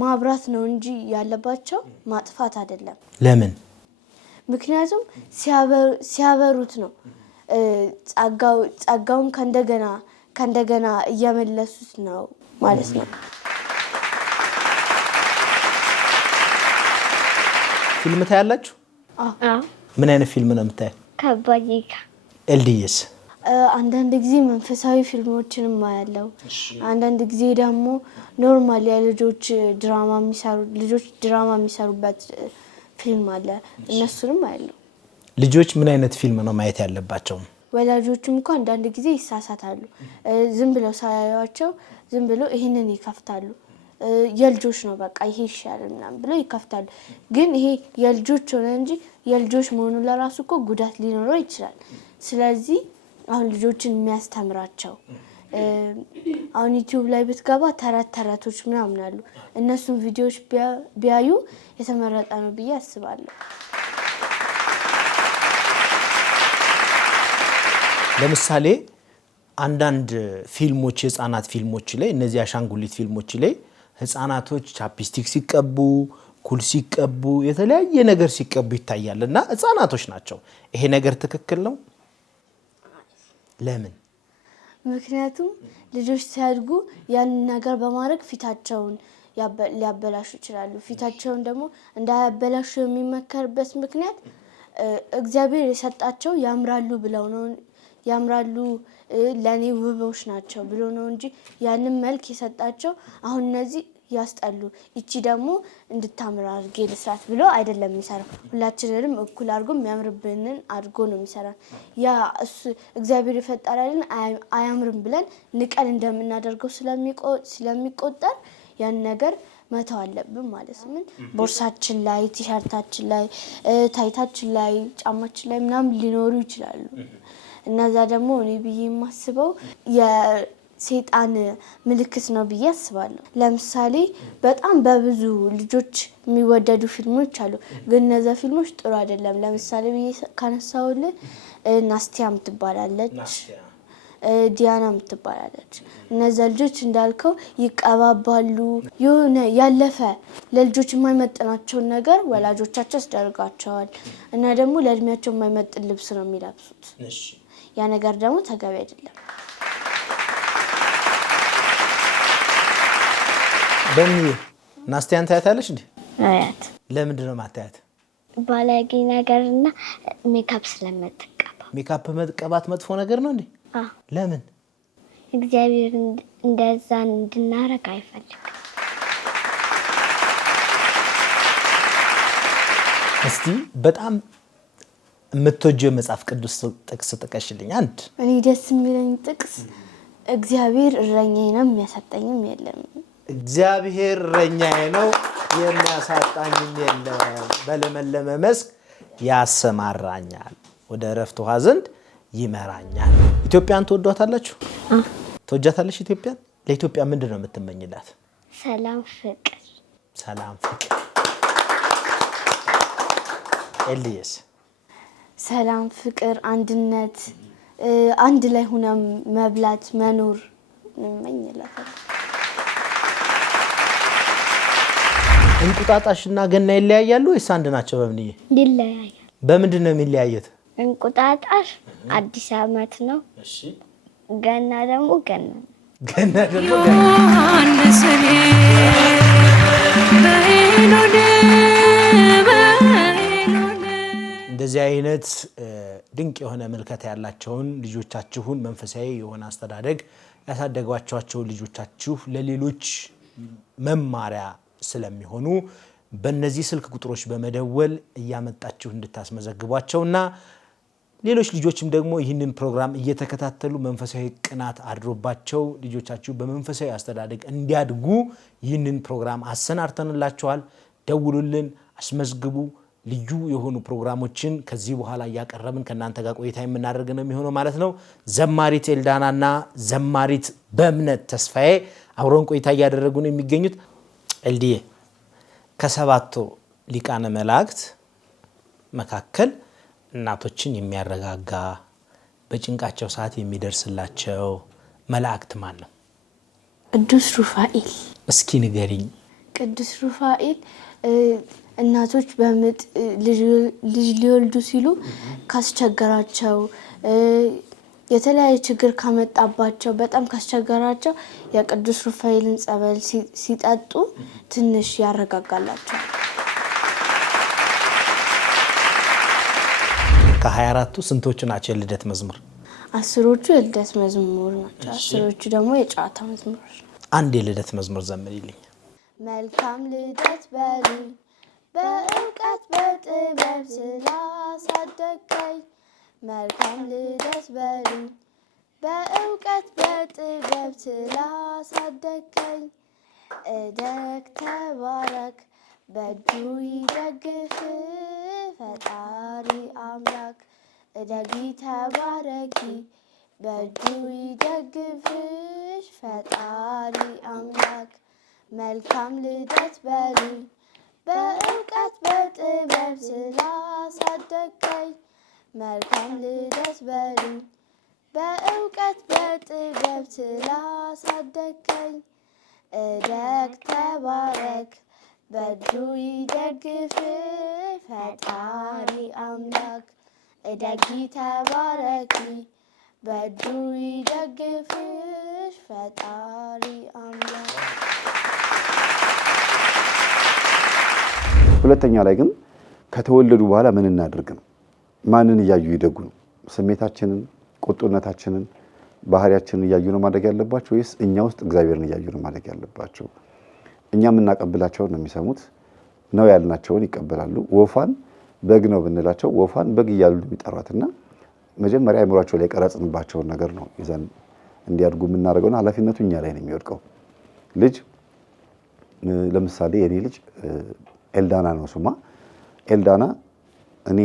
ማብራት ነው እንጂ ያለባቸው ማጥፋት አይደለም። ለምን? ምክንያቱም ሲያበሩት ነው ጸጋውን ከእንደገና እየመለሱት ነው ማለት ነው። ፊልም ታያላችሁ? ምን አይነት ፊልም ነው የምታየው? ከባጂካ። ኤልዲኤስ? አንዳንድ ጊዜ መንፈሳዊ ፊልሞችንም አያለው። አንዳንድ ጊዜ ደግሞ ኖርማል የልጆች ድራማ የሚሰሩበት ፊልም አለ፣ እነሱንም አያለው። ልጆች ምን አይነት ፊልም ነው ማየት ያለባቸው? ወላጆችም እንኳን አንዳንድ ጊዜ ይሳሳታሉ። ዝም ብለው ሳያዩዋቸው ዝም ብለው ይሄንን ይከፍታሉ። የልጆች ነው በቃ ይሄ ይሻላል ምናምን ብለው ይከፍታሉ። ግን ይሄ የልጆች ሆነ እንጂ የልጆች መሆኑ ለራሱ እኮ ጉዳት ሊኖረው ይችላል። ስለዚህ አሁን ልጆችን የሚያስተምራቸው አሁን ዩቲዩብ ላይ ብትገባ ተረቶች ምናምን አሉ። እነሱን ቪዲዮዎች ቢያዩ የተመረጠ ነው ብዬ አስባለሁ። ለምሳሌ አንዳንድ ፊልሞች የህፃናት ፊልሞች ላይ እነዚህ አሻንጉሊት ፊልሞች ላይ ህፃናቶች ቻፕስቲክ ሲቀቡ፣ ኩል ሲቀቡ፣ የተለያየ ነገር ሲቀቡ ይታያል እና ህፃናቶች ናቸው። ይሄ ነገር ትክክል ነው? ለምን? ምክንያቱም ልጆች ሲያድጉ ያንን ነገር በማድረግ ፊታቸውን ሊያበላሹ ይችላሉ። ፊታቸውን ደግሞ እንዳያበላሹ የሚመከርበት ምክንያት እግዚአብሔር የሰጣቸው ያምራሉ ብለው ነው ያምራሉ ለኔ ውቦች ናቸው ብሎ ነው እንጂ ያንን መልክ የሰጣቸው አሁን እነዚህ ያስጠሉ እቺ ደግሞ እንድታምር አድርጌ ልስራት ብሎ አይደለም የሚሰራው። ሁላችንንም እኩል አድርጎ የሚያምርብንን አድርጎ ነው የሚሰራው። ያ እሱ እግዚአብሔር የፈጠረልን አያምርም ብለን ንቀን እንደምናደርገው ስለሚቆጠር ያን ነገር መተው አለብን ማለት ነው። ቦርሳችን ላይ፣ ቲሸርታችን ላይ፣ ታይታችን ላይ፣ ጫማችን ላይ ምናምን ሊኖሩ ይችላሉ። እነዛ ደግሞ እኔ ብዬ የማስበው የሰይጣን ምልክት ነው ብዬ አስባለሁ። ለምሳሌ በጣም በብዙ ልጆች የሚወደዱ ፊልሞች አሉ፣ ግን እነዛ ፊልሞች ጥሩ አይደለም። ለምሳሌ ብዬ ካነሳሁልህ ናስቲያ ምትባላለች፣ ዲያና ምትባላለች። እነዛ ልጆች እንዳልከው ይቀባባሉ። የሆነ ያለፈ ለልጆች የማይመጥናቸውን ነገር ወላጆቻቸው ያስደርጋቸዋል እና ደግሞ ለእድሜያቸው የማይመጥን ልብስ ነው የሚለብሱት። ያ ነገር ደግሞ ተገቢ አይደለም። በእኔ ናስቲያን ታያታለሽ እንዴ? አያት። ለምንድን ነው ማታያት? ባለጌ ነገርና ሜካፕ ስለምትቀባ። ሜካፕ መቀባት መጥፎ ነገር ነው እንዴ? ለምን? እግዚአብሔር እንደዛ እንድናረግ አይፈልግም። እስቲ በጣም የምትወጂው የመጽሐፍ ቅዱስ ጥቅስ ጥቀሽልኝ አንድ። እኔ ደስ የሚለኝ ጥቅስ እግዚአብሔር እረኛዬ ነው የሚያሳጣኝም የለም። እግዚአብሔር እረኛዬ ነው የሚያሳጣኝም የለም። በለመለመ መስክ ያሰማራኛል፣ ወደ እረፍት ውሃ ዘንድ ይመራኛል። ኢትዮጵያን ትወዷታላችሁ? ትወጃታለሽ ኢትዮጵያን? ለኢትዮጵያ ምንድን ነው የምትመኝላት? ሰላም፣ ፍቅር። ሰላም፣ ፍቅር። ኤልያስ? ሰላም፣ ፍቅር፣ አንድነት፣ አንድ ላይ ሆነ መብላት መኖር እመኝላታለሁ። እንቁጣጣሽና ገና ይለያያሉ ወይስ አንድ ናቸው? በምንዬ ይለያያል። በምንድን ነው የሚለያዩት? እንቁጣጣሽ አዲስ ዓመት ነው። እሺ። ገና ደግሞ ገና ነው። ገና ደግሞ ዮሐንስኔ በሄኖድ እንደዚህ አይነት ድንቅ የሆነ ምልከታ ያላቸውን ልጆቻችሁን መንፈሳዊ የሆነ አስተዳደግ ያሳደጓቸው ልጆቻችሁ ለሌሎች መማሪያ ስለሚሆኑ በእነዚህ ስልክ ቁጥሮች በመደወል እያመጣችሁ እንድታስመዘግቧቸውና ሌሎች ልጆችም ደግሞ ይህንን ፕሮግራም እየተከታተሉ መንፈሳዊ ቅናት አድሮባቸው ልጆቻችሁ በመንፈሳዊ አስተዳደግ እንዲያድጉ ይህንን ፕሮግራም አሰናድተንላችኋል። ደውሉልን፣ አስመዝግቡ። ልዩ የሆኑ ፕሮግራሞችን ከዚህ በኋላ እያቀረብን ከእናንተ ጋር ቆይታ የምናደርግ ነው የሚሆነው ማለት ነው። ዘማሪት ኤልዳናና ዘማሪት በእምነት ተስፋዬ አብረውን ቆይታ እያደረጉ ነው የሚገኙት። ኤልዲዬ ከሰባቱ ሊቃነ መላእክት መካከል እናቶችን የሚያረጋጋ በጭንቃቸው ሰዓት የሚደርስላቸው መላእክት ማን ነው? ቅዱስ ሩፋኤል። እስኪ ንገሪኝ። ቅዱስ ሩፋኤል እናቶች በምጥ ልጅ ሊወልዱ ሲሉ ካስቸገራቸው የተለያየ ችግር ካመጣባቸው በጣም ካስቸገራቸው የቅዱስ ሩፋኤልን ጸበል ሲጠጡ ትንሽ ያረጋጋላቸዋል። ከ24ቱ ስንቶቹ ናቸው የልደት መዝሙር? 10ዎቹ የልደት መዝሙር ናቸው። 10ዎቹ ደግሞ የጨዋታ መዝሙሮች ናቸው። አንድ የልደት መዝሙር ዘምሪልኝ። መልካም ልደት በሉኝ በእውቀት በጥበብ ስላሳደገኝ፣ መልካም ልደት በሉኝ በእውቀት በጥበብ ስላሳደገኝ፣ እደግ ተባረክ በእጁ ይደግፍ ፈጣሪ አምላክ፣ እደጊ ተባረኪ በእጁ ይደግፍሽ ፈጣሪ አምላክ። መልካም ልደት በሉኝ በእውቀት በጥበብ ስላሳደገኝ፣ መልካም ልደት በሉኝ በእውቀት በጥበብ ስላሳደገኝ፣ እደግ ተባረክ በእጁ ይደግፍ ፈጣሪ አምላክ፣ እደጊ ተባረኪ በእጁ ይደግፍሽ ፈጣሪ አምላክ። ሁለተኛ ላይ ግን ከተወለዱ በኋላ ምን እናድርግ ነው? ማንን እያዩ ይደጉ ነው? ስሜታችንን፣ ቁጡነታችንን፣ ባህሪያችንን እያዩ ነው ማደግ ያለባቸው ወይስ እኛ ውስጥ እግዚአብሔርን እያዩ ነው ማደግ ያለባቸው? እኛ የምናቀብላቸውን ነው የሚሰሙት፣ ነው ያልናቸውን ይቀበላሉ። ወፏን በግ ነው ብንላቸው ወፏን በግ እያሉ የሚጠሯትና መጀመሪያ አእምሯቸው ላይ ቀረጽንባቸውን ነገር ነው ይዘን እንዲያድጉ የምናደርገውና ኃላፊነቱ እኛ ላይ ነው የሚወድቀው። ልጅ ለምሳሌ የኔ ልጅ ኤልዳና ነው ስሟ። ኤልዳና እኔ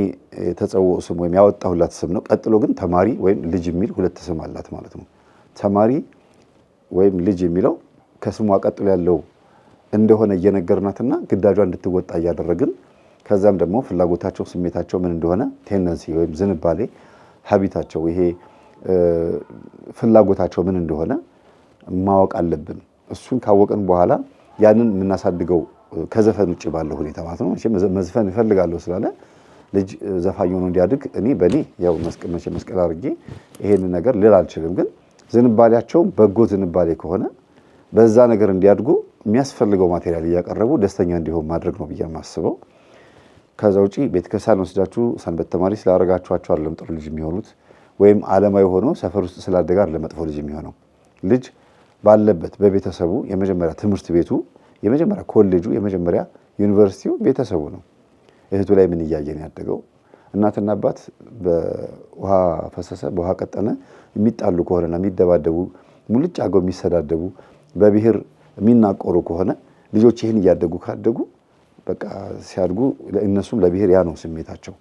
የተጸውዖ ስም ወይም ያወጣሁላት ስም ነው። ቀጥሎ ግን ተማሪ ወይም ልጅ የሚል ሁለት ስም አላት ማለት ነው። ተማሪ ወይም ልጅ የሚለው ከስሟ ቀጥሎ ያለው እንደሆነ እየነገርናትና ግዳጇ እንድትወጣ እያደረግን ከዛም ደግሞ ፍላጎታቸው፣ ስሜታቸው ምን እንደሆነ ቴንደንሲ ወይም ዝንባሌ ሀቢታቸው ይሄ ፍላጎታቸው ምን እንደሆነ ማወቅ አለብን። እሱን ካወቅን በኋላ ያንን የምናሳድገው ከዘፈን ውጭ ባለው ሁኔታ ማለት ነው። መዝፈን እፈልጋለሁ ስላለ ልጅ ዘፋኝ ሆኖ እንዲያድግ እኔ በእኔ ያው መስቀል አድርጌ ይሄንን ነገር ልል አልችልም። ግን ዝንባሌያቸው በጎ ዝንባሌ ከሆነ በዛ ነገር እንዲያድጉ የሚያስፈልገው ማቴሪያል እያቀረቡ ደስተኛ እንዲሆን ማድረግ ነው ብዬ የማስበው። ከዛ ውጪ ቤተክርስቲያን ወስዳችሁ ሰንበት ተማሪ ስላደረጋችኋቸው አይደለም ጥሩ ልጅ የሚሆኑት፣ ወይም ዓለማዊ ሆኖ ሰፈር ውስጥ ስላደገ አይደለም መጥፎ ልጅ የሚሆነው። ልጅ ባለበት በቤተሰቡ የመጀመሪያ ትምህርት ቤቱ፣ የመጀመሪያ ኮሌጁ፣ የመጀመሪያ ዩኒቨርሲቲው ቤተሰቡ ነው። እህቱ ላይ ምን እያየን ያደገው? እናትና አባት በውሃ ፈሰሰ በውሃ ቀጠነ የሚጣሉ ከሆነና የሚደባደቡ ሙልጭ አገው የሚሰዳደቡ በብሔር የሚናቆሩ ከሆነ ልጆች ይህን እያደጉ ካደጉ በቃ ሲያድጉ እነሱም ለብሔር ያ ነው ስሜታቸው።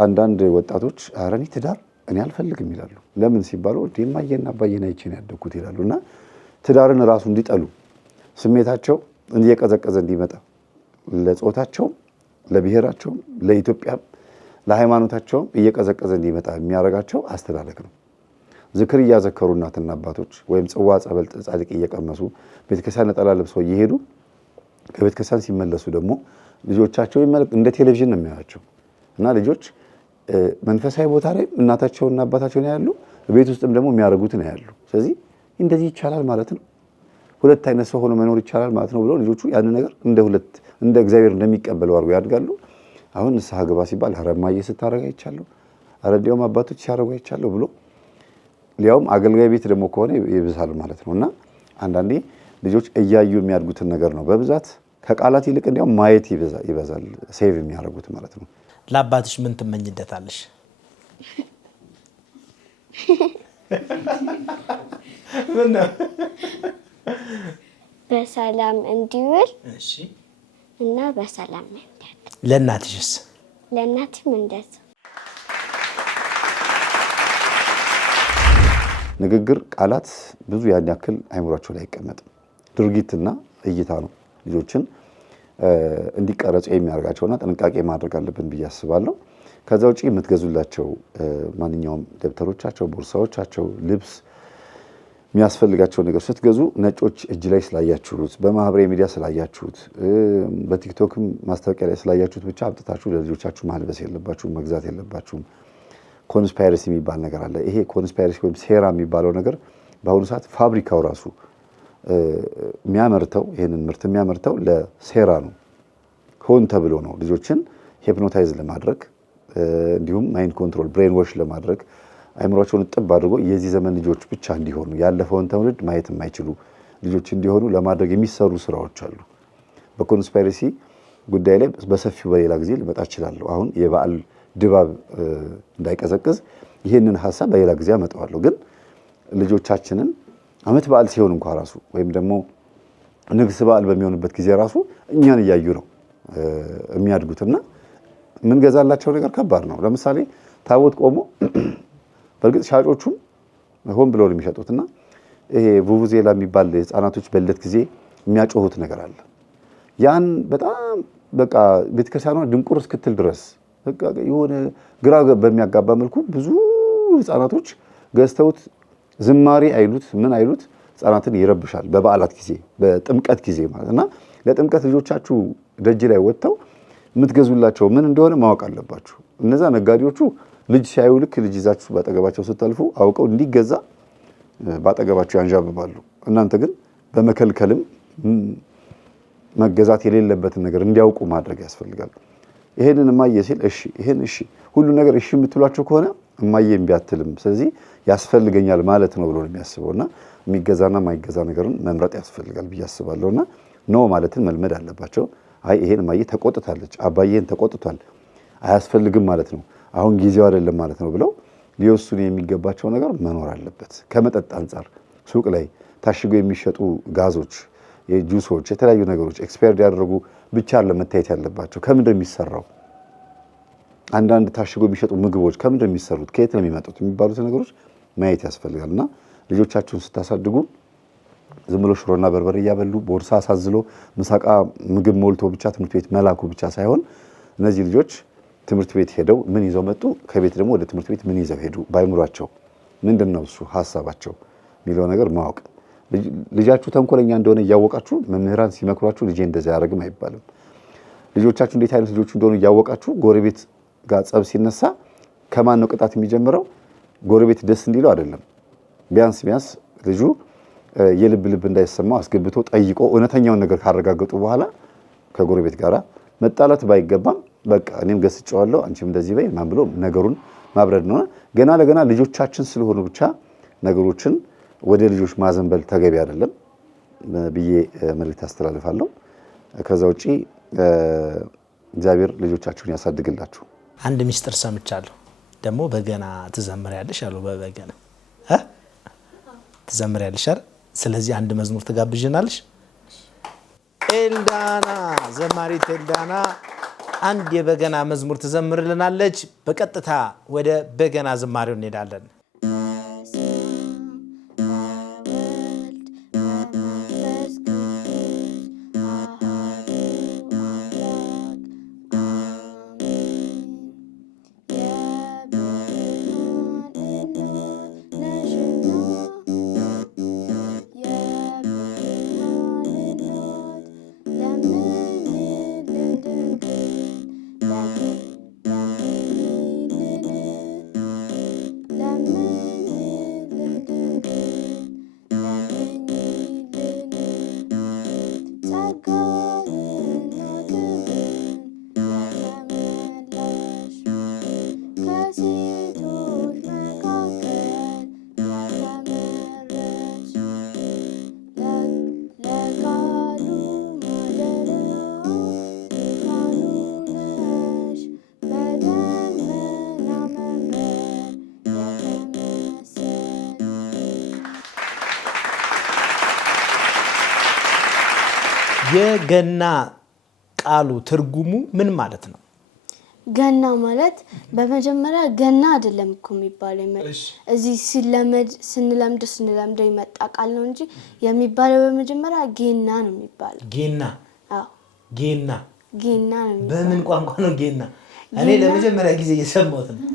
አንዳንድ ወጣቶች ኧረ እኔ ትዳር እኔ አልፈልግም ይላሉ። ለምን ሲባሉ የማየና አባዬን አይቼ ነው ያደግኩት ይላሉ። እና ትዳርን ራሱ እንዲጠሉ ስሜታቸው እየቀዘቀዘ እንዲመጣ ለጾታቸውም፣ ለብሔራቸውም፣ ለኢትዮጵያም፣ ለሃይማኖታቸውም እየቀዘቀዘ እንዲመጣ የሚያደርጋቸው አስተዳደግ ነው። ዝክር እያዘከሩ እናትና አባቶች ወይም ጽዋ ጸበል ጻድቅ እየቀመሱ ቤተክርስቲያን ነጠላ ለብሰው እየሄዱ ከቤተክርስቲያን ሲመለሱ ደግሞ ልጆቻቸው እንደ ቴሌቪዥን ነው የሚያዩቸው። እና ልጆች መንፈሳዊ ቦታ ላይ እናታቸውና አባታቸውን ያሉ ቤት ውስጥም ደግሞ የሚያደርጉትን ያሉ። ስለዚህ እንደዚህ ይቻላል ማለት ነው፣ ሁለት አይነት ሰው ሆኖ መኖር ይቻላል ማለት ነው ብለው ልጆቹ ያን ነገር እንደ እግዚአብሔር እንደሚቀበለው አድርገው ያድጋሉ። አሁን ንስሐ ግባ ሲባል ኧረ እማዬ ስታደርግ አይቻለሁ፣ ኧረ እንዲያውም አባቶች ሲያደርጉ አይቻለሁ ብሎ ሊያውም አገልጋይ ቤት ደግሞ ከሆነ ይብሳል ማለት ነው። እና አንዳንዴ ልጆች እያዩ የሚያድጉትን ነገር ነው በብዛት ከቃላት ይልቅ እንዲያውም ማየት ይበዛል ሴቭ የሚያደርጉት ማለት ነው። ለአባትሽ ምን ትመኝለታለሽ? በሰላም እንዲውል እና በሰላም እንዲያድር። ለእናትሽስ? ለእናትም እንደዛ። ንግግር፣ ቃላት ብዙ ያን ያክል አይምሯቸው ላይ አይቀመጥም። ድርጊትና እይታ ነው ልጆችን እንዲቀረጹ የሚያደርጋቸውና ጥንቃቄ ማድረግ አለብን ብዬ አስባለሁ። ከዛ ውጪ የምትገዙላቸው ማንኛውም ደብተሮቻቸው፣ ቦርሳዎቻቸው፣ ልብስ የሚያስፈልጋቸው ነገር ስትገዙ ነጮች እጅ ላይ ስላያችሁት፣ በማህበራዊ ሚዲያ ስላያችሁት፣ በቲክቶክም ማስታወቂያ ላይ ስላያችሁት ብቻ አምጥታችሁ ለልጆቻችሁ ማልበስ የለባችሁም፣ መግዛት የለባችሁም። ኮንስፓይረሲ የሚባል ነገር አለ። ይሄ ኮንስፓይረሲ ወይም ሴራ የሚባለው ነገር በአሁኑ ሰዓት ፋብሪካው ራሱ የሚያመርተው ይህንን ምርት የሚያመርተው ለሴራ ነው። ሆን ተብሎ ነው ልጆችን ሂፕኖታይዝ ለማድረግ እንዲሁም ማይንድ ኮንትሮል ብሬን ዋሽ ለማድረግ አይምሯቸውን ጥብ አድርጎ የዚህ ዘመን ልጆች ብቻ እንዲሆኑ ያለፈውን ትውልድ ማየት የማይችሉ ልጆች እንዲሆኑ ለማድረግ የሚሰሩ ስራዎች አሉ። በኮንስፓይረሲ ጉዳይ ላይ በሰፊው በሌላ ጊዜ ልመጣ እችላለሁ። አሁን የበዓል ድባብ እንዳይቀዘቅዝ ይህንን ሀሳብ በሌላ ጊዜ አመጣዋለሁ። ግን ልጆቻችንን ዓመት በዓል ሲሆን እንኳን ራሱ ወይም ደግሞ ንግስ በዓል በሚሆንበት ጊዜ ራሱ እኛን እያዩ ነው የሚያድጉትና የምንገዛላቸው ነገር ከባድ ነው። ለምሳሌ ታቦት ቆሞ በእርግጥ ሻጮቹም ሆን ብለው ነው የሚሸጡትና ይሄ ቡቡዜላ የሚባል ህፃናቶች በልደት ጊዜ የሚያጮሁት ነገር አለ። ያን በጣም በቃ ቤተክርስቲያኗ ድንቁር እስክትል ድረስ በቃ የሆነ ግራ በሚያጋባ መልኩ ብዙ ህፃናቶች ገዝተውት ዝማሬ አይሉት ምን አይሉት ህፃናትን ይረብሻል። በበዓላት ጊዜ በጥምቀት ጊዜ ማለትና ለጥምቀት ልጆቻችሁ ደጅ ላይ ወጥተው የምትገዙላቸው ምን እንደሆነ ማወቅ አለባችሁ። እነዛ ነጋዴዎቹ ልጅ ሲያዩ ልክ ልጅ ይዛችሁ ባጠገባቸው ስትልፉ አውቀው እንዲገዛ ባጠገባቸው ያንዣብባሉ። እናንተ ግን በመከልከልም መገዛት የሌለበትን ነገር እንዲያውቁ ማድረግ ያስፈልጋል። ይሄንን እማዬ ሲል እሺ፣ ይሄን እሺ፣ ሁሉ ነገር እሺ የምትሏቸው ከሆነ እማዬ እምቢ አትልም፣ ስለዚህ ያስፈልገኛል ማለት ነው ብሎ ነው የሚያስበውና የሚገዛና የማይገዛ ነገርን መምረጥ ያስፈልጋል ብዬ አስባለሁና ኖ ማለትን መልመድ አለባቸው። አይ ይሄን እማዬ ተቆጥታለች፣ አባዬን ተቆጥቷል፣ አያስፈልግም ማለት ነው፣ አሁን ጊዜው አይደለም ማለት ነው ብለው ሊወስኑ የሚገባቸው ነገር መኖር አለበት። ከመጠጥ አንጻር ሱቅ ላይ ታሽገው የሚሸጡ ጋዞች፣ የጁሶች፣ የተለያዩ ነገሮች ኤክስፓየርድ ያደረጉ ብቻ ለመታየት ያለባቸው ከምንድን ነው የሚሰራው? አንዳንድ ታሽገው የሚሸጡ ምግቦች ከምንድን ነው የሚሰሩት? ከየት ነው የሚመጡት? የሚባሉት ነገሮች ማየት ያስፈልጋልና ልጆቻችሁን ስታሳድጉ ዝም ብሎ ሽሮና በርበሬ እያበሉ ቦርሳ አሳዝሎ ምሳቃ ምግብ ሞልቶ ብቻ ትምህርት ቤት መላኩ ብቻ ሳይሆን እነዚህ ልጆች ትምህርት ቤት ሄደው ምን ይዘው መጡ፣ ከቤት ደግሞ ወደ ትምህርት ቤት ምን ይዘው ሄዱ፣ ባይምሯቸው ምንድነው እሱ ሐሳባቸው የሚለው ነገር ማወቅ። ልጃችሁ ተንኮለኛ እንደሆነ እያወቃችሁ መምህራን ሲመክሯችሁ ልጄ እንደዛ ያደርግም አይባልም። ልጆቻችሁ እንዴት አይነት ልጆች እንደሆኑ እያወቃችሁ ጎረቤት ጋር ጸብ ሲነሳ ከማን ነው ቅጣት የሚጀምረው? ጎረቤት ደስ እንዲለው አይደለም። ቢያንስ ልጁ የልብ ልብ እንዳይሰማው አስገብቶ ጠይቆ እውነተኛውን ነገር ካረጋገጡ በኋላ ከጎረቤት ጋራ መጣላት ባይገባም በቃ እኔም ገስጨዋለሁ አንቺም እንደዚህ በይ ማን ብሎ ነገሩን ማብረድ ነው። ገና ለገና ልጆቻችን ስለሆኑ ብቻ ነገሮችን ወደ ልጆች ማዘንበል ተገቢ አይደለም ብዬ መልእክት አስተላልፋለሁ። ከዛ ውጪ እግዚአብሔር ልጆቻችሁን ያሳድግላችሁ። አንድ ሚስጥር ሰምቻለሁ። ደግሞ በገና ትዘምሪያለሽ አሉ። በበገና ትዘምሪያለሽ አይደል? ስለዚህ አንድ መዝሙር ትጋብዥናለሽ። ኤልዳና ዘማሪት ኤልዳና አንድ የበገና መዝሙር ትዘምርልናለች። በቀጥታ ወደ በገና ዝማሬው እንሄዳለን። የገና ቃሉ ትርጉሙ ምን ማለት ነው? ገና ማለት በመጀመሪያ ገና አይደለም እኮ የሚባለው እዚህ ስንለምደው ይመጣ ቃል ነው እንጂ የሚባለው በመጀመሪያ ጌና ነው የሚባለው። ጌና? አዎ ጌና ነው የሚባለው። በምን ቋንቋ ነው ጌና? እኔ ለመጀመሪያ ጊዜ እየሰማሁት ነው።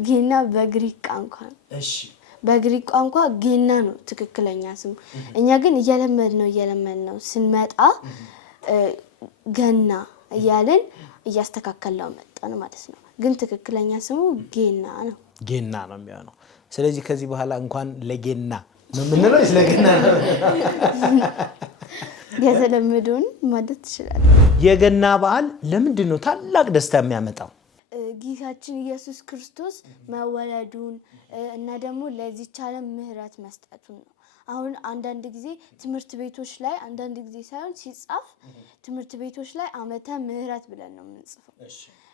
ጌና በግሪክ ቋንቋ ነው። እሺ በግሪክ ቋንቋ ጌና ነው ትክክለኛ ስሙ። እኛ ግን እየለመድ ነው ስንመጣ ገና እያልን እያስተካከልነው መጣን ማለት ነው። ግን ትክክለኛ ስሙ ጌና ነው። ጌና ነው የሚሆነው። ስለዚህ ከዚህ በኋላ እንኳን ለጌና ነው የምንለው ስለገና ነው የተለመደውን ማለት ይችላል። የገና በዓል ለምንድን ነው ታላቅ ደስታ የሚያመጣው? ጌታችን ኢየሱስ ክርስቶስ መወለዱን እና ደግሞ ለዚህች ዓለም ምህረት መስጠቱን ነው። አሁን አንዳንድ ጊዜ ትምህርት ቤቶች ላይ አንዳንድ ጊዜ ሳይሆን ሲጻፍ ትምህርት ቤቶች ላይ ዓመተ ምህረት ብለን ነው የምንጽፈው።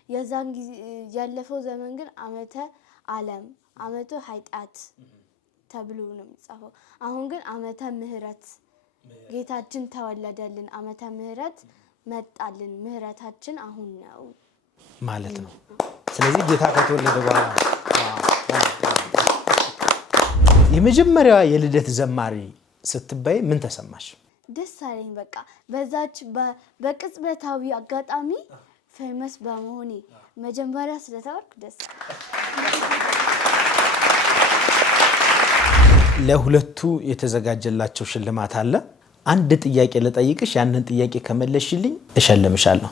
የዛን ጊዜ ያለፈው ዘመን ግን ዓመተ ዓለም ዓመተ ኃጢአት ተብሎ ነው የሚጻፈው። አሁን ግን ዓመተ ምህረት ጌታችን ተወለደልን፣ ዓመተ ምህረት መጣልን፣ ምህረታችን አሁን ነው ማለት ነው። ስለዚህ ጌታ ከተወለደ በኋላ የመጀመሪያዋ የልደት ዘማሪ ስትባይ ምን ተሰማሽ? ደስ አለኝ። በቃ በዛች በቅጽበታዊ አጋጣሚ ፌመስ በመሆኔ መጀመሪያ ስለተባልኩ ደስ ለሁለቱ የተዘጋጀላቸው ሽልማት አለ። አንድ ጥያቄ ልጠይቅሽ፣ ያንን ጥያቄ ከመለሽልኝ እሸልምሻለሁ።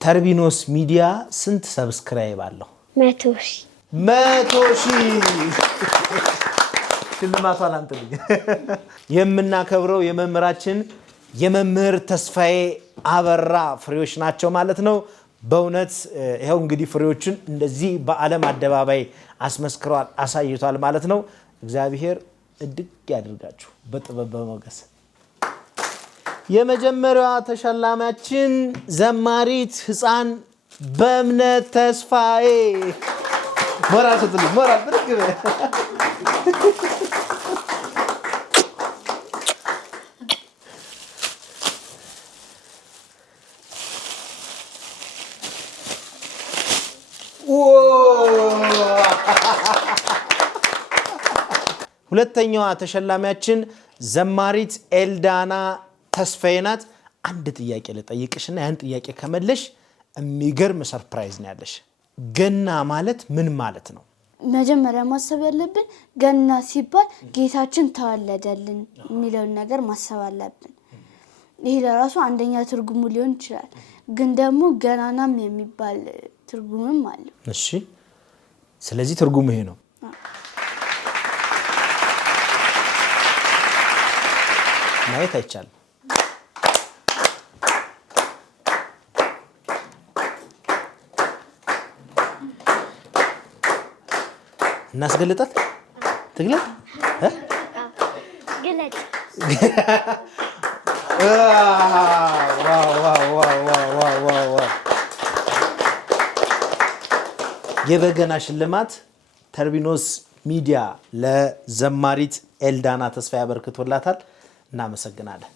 ተርቢኖስ ሚዲያ ስንት ሰብስክራይብ አለው? 100,000 ሽልማቷን አምጥልኝ። የምናከብረው የመምህራችን የመምህር ተስፋዬ አበራ ፍሬዎች ናቸው ማለት ነው። በእውነት ይኸው እንግዲህ ፍሬዎችን እንደዚህ በዓለም አደባባይ አስመስክረዋል፣ አሳይቷል ማለት ነው። እግዚአብሔር እድግ ያድርጋችሁ በጥበብ በሞገስ። የመጀመሪያዋ ተሸላሚያችን ዘማሪት ህፃን በእምነት ተስፋዬ። ሞራል ስትልኝ ሞራል ብድግ በይ። ሁለተኛዋ ተሸላሚያችን ዘማሪት ኤልዳና ተስፋዬ ናት። አንድ ጥያቄ ልጠይቅሽና ያን ጥያቄ ከመለሽ የሚገርም ሰርፕራይዝ ነው ያለሽ። ገና ማለት ምን ማለት ነው? መጀመሪያ ማሰብ ያለብን ገና ሲባል ጌታችን ተወለደልን የሚለውን ነገር ማሰብ አለብን። ይሄ ለራሱ አንደኛ ትርጉሙ ሊሆን ይችላል፣ ግን ደግሞ ገናናም የሚባል ትርጉምም አለ። እሺ፣ ስለዚህ ትርጉሙ ይሄ ነው። ማየት አይቻልም። እናስገልጣት ትግለጥ ግለጥ። የበገና ሽልማት ተርቢኖስ ሚዲያ ለዘማሪት ኤልዳና ተስፋዬ አበርክቶላታል። እናመሰግናለን።